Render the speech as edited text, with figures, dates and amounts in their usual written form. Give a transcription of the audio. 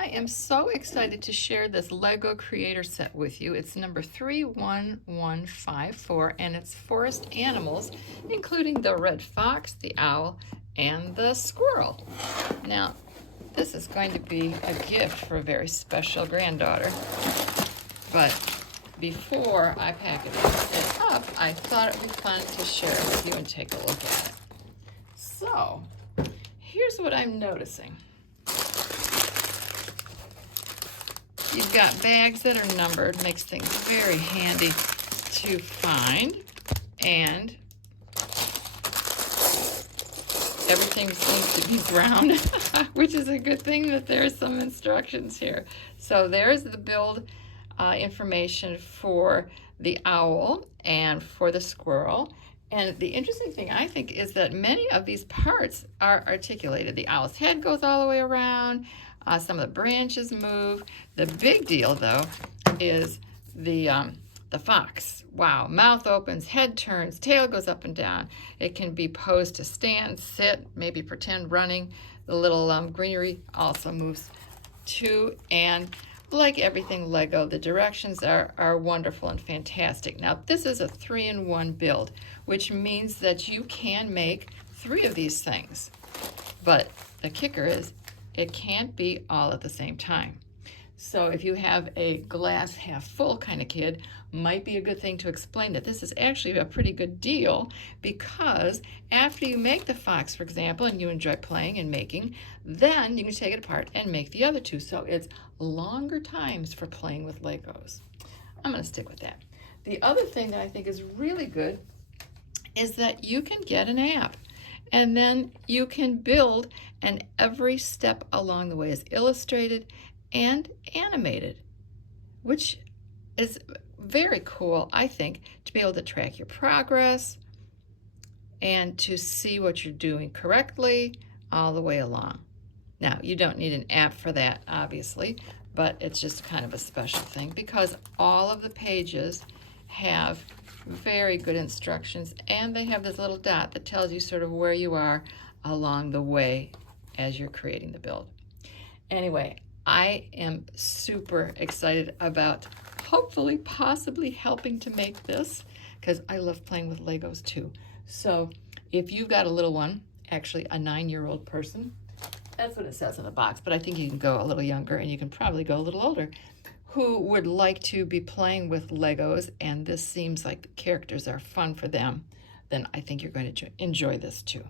I am so excited to share this Lego Creator set with you. It's number 31154 and it's forest animals, including the red fox, the owl, and the squirrel. Now, this is going to be a gift for a very special granddaughter, but before I package it up, I thought it would be fun to share it with you and take a look at it. So, here's what I'm noticing. You've got bags that are numbered, makes things very handy to find, and everything seems to be brown, which is a good thing that there's some instructions here. So there's the build information for the owl and for the squirrel. And the interesting thing, I think, is that many of these parts are articulated. The owl's head goes all the way around. Some of the branches move. The big deal, though, is the fox. Wow, mouth opens, head turns, tail goes up and down. It can be posed to stand, sit, maybe pretend running. The little greenery also moves too. And like everything Lego, the directions are wonderful and fantastic. Now, this is a 3-in-1 build, which means that you can make 3 of these things. But the kicker is, it can't be all at the same time. So if you have a glass half full kind of kid, might be a good thing to explain that this is actually a pretty good deal, because after you make the fox, for example, and you enjoy playing and making, then you can take it apart and make the other 2. So it's longer times for playing with Legos. I'm going to stick with that. The other thing that I think is really good is that you can get an app. And then you can build, and every step along the way is illustrated and animated, which is very cool, I think, to be able to track your progress and to see what you're doing correctly all the way along. Now, you don't need an app for that, obviously, but it's just kind of a special thing because all of the pages have very good instructions, and they have this little dot that tells you sort of where you are along the way as you're creating the build. Anyway, I am super excited about hopefully possibly helping to make this, because I love playing with Legos too. So if you've got a little one, actually a 9-year-old person, that's what it says in the box, but I think you can go a little younger and you can probably go a little older, who would like to be playing with Legos, and this seems like the characters are fun for them, then I think you're going to enjoy this too.